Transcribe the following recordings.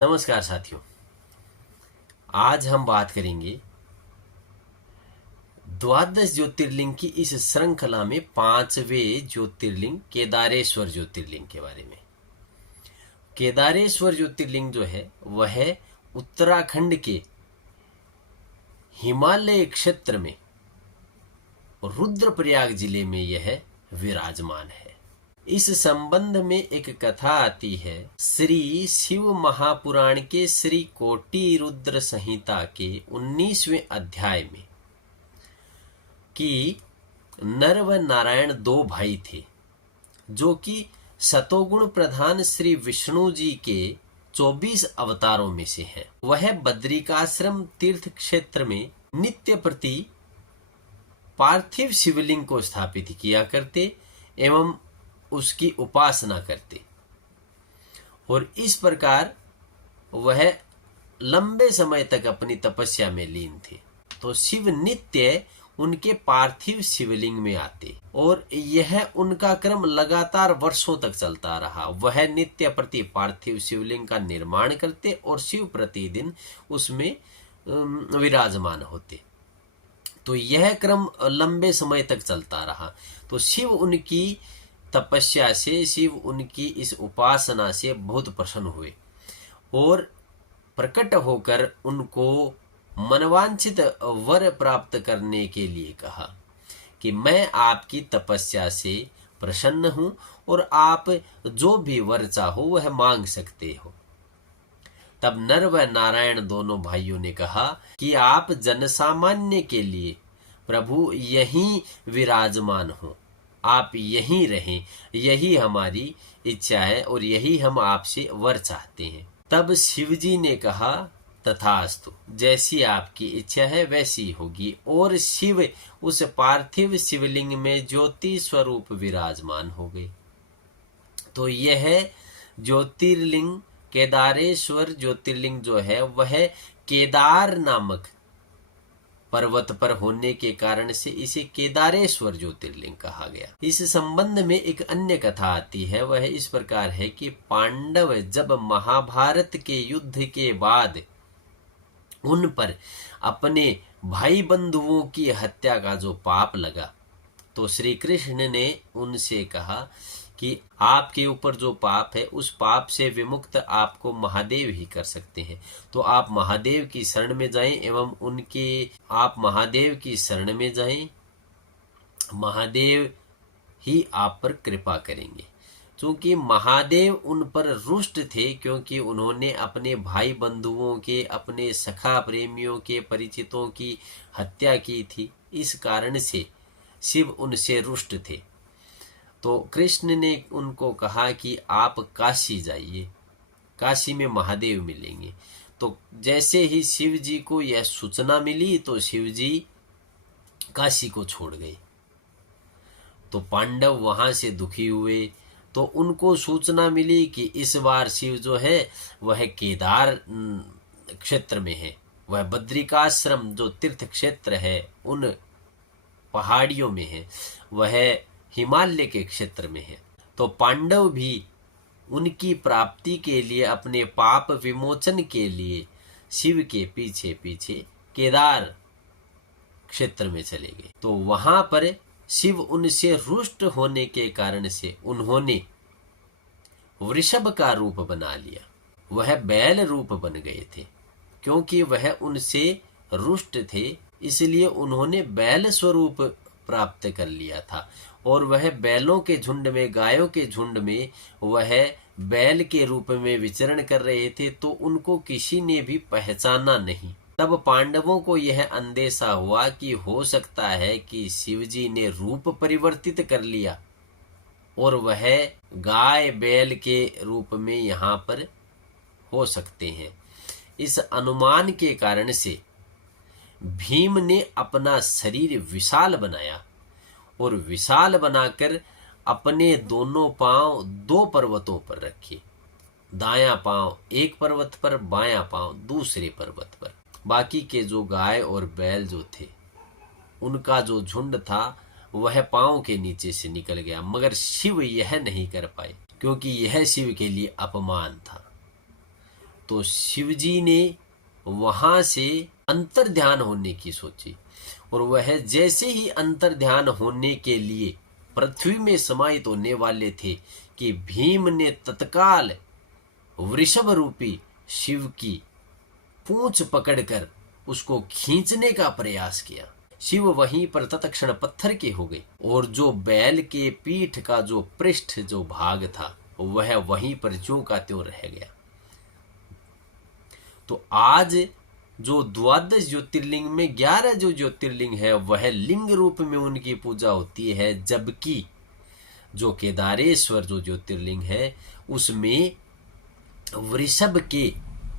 नमस्कार साथियों। आज हम बात करेंगे द्वादश ज्योतिर्लिंग की इस श्रृंखला में पांचवें ज्योतिर्लिंग केदारेश्वर ज्योतिर्लिंग के बारे में। केदारेश्वर ज्योतिर्लिंग जो है वह उत्तराखंड के हिमालय क्षेत्र में रुद्रप्रयाग जिले में यह विराजमान है। इस संबंध में एक कथा आती है श्री शिव महापुराण के श्री कोटि रुद्र संहिता के 19वें अध्याय में कि नर व नारायण दो भाई थे जो कि सतोगुण प्रधान श्री विष्णु जी के 24 अवतारों में से हैं। वह बद्रिकाश्रम तीर्थ क्षेत्र में नित्य प्रति पार्थिव शिवलिंग को स्थापित किया करते एवं उसकी उपासना करते और इस प्रकार वह लंबे समय तक अपनी तपस्या में लीन थे। तो शिव नित्य उनके पार्थिव शिवलिंग में आते और यह उनका क्रम लगातार वर्षों तक चलता रहा। वह नित्य प्रति पार्थिव शिवलिंग का निर्माण करते और शिव प्रतिदिन उसमें विराजमान होते। तो यह क्रम लंबे समय तक चलता रहा। तो शिव उनकी तपस्या से, शिव उनकी इस उपासना से बहुत प्रसन्न हुए और प्रकट होकर उनको मनवांछित वर प्राप्त करने के लिए कहा कि मैं आपकी तपस्या से प्रसन्न हूं और आप जो भी वर चाहो वह मांग सकते हो। तब नर व नारायण दोनों भाइयों ने कहा कि आप जनसामान्य के लिए प्रभु यहीं विराजमान हो, आप यहीं रहें, यही हमारी इच्छा है और यही हम आपसे वर चाहते हैं। तब शिवजी ने कहा तथास्तु, जैसी आपकी इच्छा है वैसी होगी। और शिव उस पार्थिव शिवलिंग में ज्योति स्वरूप विराजमान हो गए। तो यह ज्योतिर्लिंग केदारेश्वर ज्योतिर्लिंग जो है वह केदार नामक पर्वत पर होने के कारण से इसे केदारेश्वर ज्योतिर्लिंग कहा गया। इस संबंध में एक अन्य कथा आती है, वह इस प्रकार है कि पांडव जब महाभारत के युद्ध के बाद उन पर अपने भाई बंधुओं की हत्या का जो पाप लगा तो श्री कृष्ण ने उनसे कहा कि आपके ऊपर जो पाप है उस पाप से विमुक्त आपको महादेव ही कर सकते हैं। तो आप महादेव की शरण में जाएं एवं आप महादेव की शरण में जाएं, महादेव ही आप पर कृपा करेंगे। क्योंकि महादेव उन पर रुष्ट थे, क्योंकि उन्होंने अपने भाई बंधुओं के, अपने सखा प्रेमियों के, परिचितों की हत्या की थी। इस कारण से शिव उनसे रुष्ट थे। तो कृष्ण ने उनको कहा कि आप काशी जाइए, काशी में महादेव मिलेंगे। तो जैसे ही शिव जी को यह सूचना मिली तो शिव जी काशी को छोड़ गए। तो पांडव वहां से दुखी हुए। तो उनको सूचना मिली कि इस बार शिव जो है वह केदार क्षेत्र में है, वह बद्रिकाश्रम जो तीर्थ क्षेत्र है उन पहाड़ियों में है, वह हिमालय के क्षेत्र में है। तो पांडव भी उनकी प्राप्ति के लिए, अपने पाप विमोचन के लिए शिव के पीछे पीछे केदार क्षेत्र में चले गए। तो वहां पर शिव उनसे रुष्ट होने के कारण से उन्होंने वृषभ का रूप बना लिया। वह बैल रूप बन गए थे। क्योंकि वह उनसे रुष्ट थे इसलिए उन्होंने बैल स्वरूप प्राप्त कर लिया था। और वह बैलों के झुंड में, गायों के झुंड में वह बैल के रूप में विचरण कर रहे थे। तो उनको किसी ने भी पहचाना नहीं। तब पांडवों को यह अंदेशा हुआ कि हो सकता है कि शिवजी ने रूप परिवर्तित कर लिया और वह गाय बैल के रूप में यहाँ पर हो सकते हैं। इस अनुमान के कारण से भीम ने अपना शरीर विशाल बनाया और विशाल बनाकर अपने दोनों पांव दो पर्वतों पर रखे। दायां पांव एक पर्वत पर, बायां पांव दूसरे पर्वत पर। बाकी के जो गाय और बैल जो थे उनका जो झुंड था वह पांव के नीचे से निकल गया, मगर शिव यह नहीं कर पाए क्योंकि यह शिव के लिए अपमान था। तो शिवजी ने वहां से अंतर ध्यान होने की सोची, और वह जैसे ही अंतर ध्यान होने के लिए पृथ्वी में समाहित होने वाले थे कि भीम ने तत्काल वृषभ रूपी शिव की पूंछ पकड़कर उसको खींचने का प्रयास किया। शिव वहीं पर तत्क्षण पत्थर के हो गए, और जो बैल के पीठ का जो पृष्ठ जो भाग था वह वहीं पर ज्यों का त्यों रह गया। तो आज जो द्वादश ज्योतिर्लिंग में 11 जो ज्योतिर्लिंग है वह लिंग रूप में उनकी पूजा होती है, जबकि जो केदारेश्वर जो ज्योतिर्लिंग है उसमें वृषभ के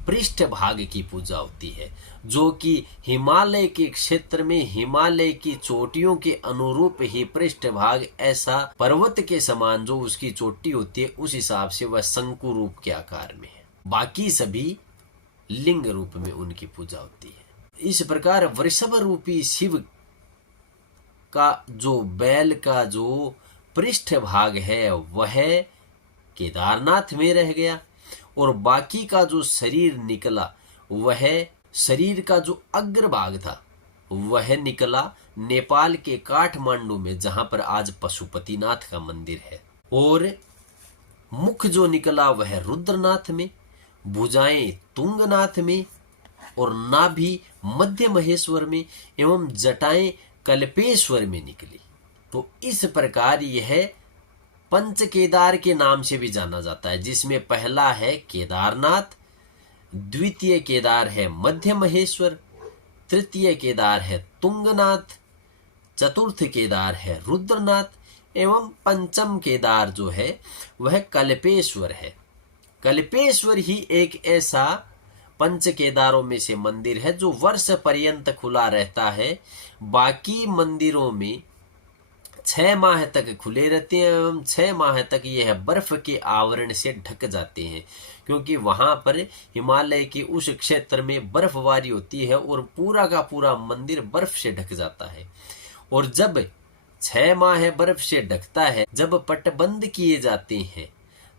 पृष्ठ भाग की पूजा होती है, जो कि हिमालय के क्षेत्र में हिमालय की चोटियों के अनुरूप ही पृष्ठ भाग ऐसा पर्वत के समान जो उसकी चोटी होती है उस हिसाब से वह शंकु रूप के आकार में है। बाकी सभी लिंग रूप में उनकी पूजा होती है। इस प्रकार वृषभ रूपी शिव का जो बैल का जो पृष्ठ भाग है वह केदारनाथ में रह गया, और बाकी का जो शरीर निकला वह शरीर का जो अग्रभाग था वह निकला नेपाल के काठमांडू में, जहां पर आज पशुपतिनाथ का मंदिर है, और मुख जो निकला वह रुद्रनाथ में, भुजाएं तुंगनाथ में, और नाभि मध्य महेश्वर में, एवं जटाएं कल्पेश्वर में निकली। तो इस प्रकार यह पंच केदार के नाम से भी जाना जाता है, जिसमें पहला है केदारनाथ, द्वितीय केदार है मध्य महेश्वर, तृतीय केदार है तुंगनाथ, चतुर्थ केदार है रुद्रनाथ, एवं पंचम केदार जो है वह कल्पेश्वर है। कल्पेश्वर ही एक ऐसा पंच केदारों में से मंदिर है जो वर्ष पर्यंत खुला रहता है। बाकी मंदिरों में 6 माह तक खुले रहते हैं एवं 6 माह तक यह बर्फ के आवरण से ढक जाते हैं, क्योंकि वहां पर हिमालय के उस क्षेत्र में बर्फबारी होती है और पूरा का पूरा मंदिर बर्फ से ढक जाता है। और जब 6 माह बर्फ से ढकता है, जब पट बंद किए जाते हैं,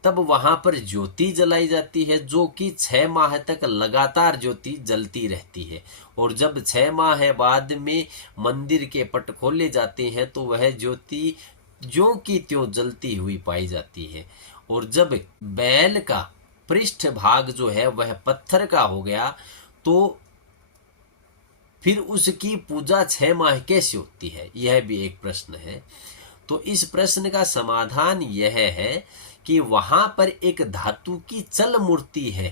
तब वहां पर ज्योति जलाई जाती है, जो कि 6 माह तक लगातार ज्योति जलती रहती है। और जब 6 माह बाद में मंदिर के पट खोले जाते हैं तो वह ज्योति ज्यों की त्यों जलती हुई पाई जाती है। और जब बैल का पृष्ठ भाग जो है वह पत्थर का हो गया तो फिर उसकी पूजा 6 माह कैसे होती है, यह भी एक प्रश्न है। तो इस प्रश्न का समाधान यह है कि वहां पर एक धातु की चल मूर्ति है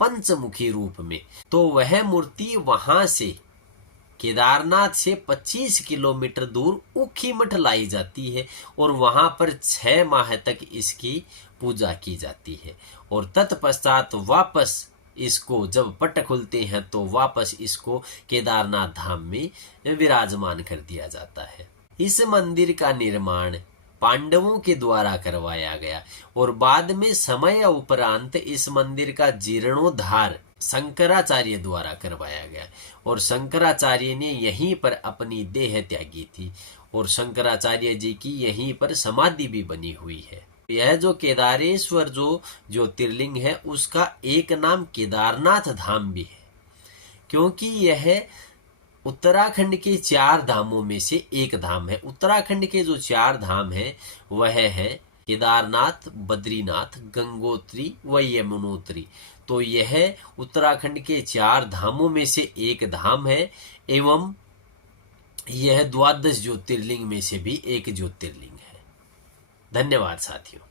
पंचमुखी रूप में, तो वह मूर्ति वहां से केदारनाथ से 25 किलोमीटर दूर ऊखीमठ लाई जाती है, और वहां पर 6 माह तक इसकी पूजा की जाती है। और तत्पश्चात वापस इसको जब पट खुलते हैं तो वापस इसको केदारनाथ धाम में विराजमान कर दिया जाता है। इस मंदिर का निर्माण पांडवों के द्वारा करवाया गया, और बाद में समय उपरांत इस मंदिर का जीर्णोद्धार शंकराचार्य द्वारा करवाया गया, और शंकराचार्य ने यहीं पर अपनी देह त्यागी थी, और शंकराचार्य जी की यहीं पर समाधि भी बनी हुई है। यह जो केदारेश्वर जो ज्योतिर्लिंग है उसका एक नाम केदारनाथ धाम भी है, क्योंकि यह उत्तराखंड के 4 धामों में से एक धाम है। उत्तराखंड के जो 4 धाम हैं वह है केदारनाथ, बद्रीनाथ, गंगोत्री व यमुनोत्री। तो यह उत्तराखंड के 4 धामों में से एक धाम है, एवं यह द्वादश ज्योतिर्लिंग में से भी एक ज्योतिर्लिंग है। धन्यवाद साथियों।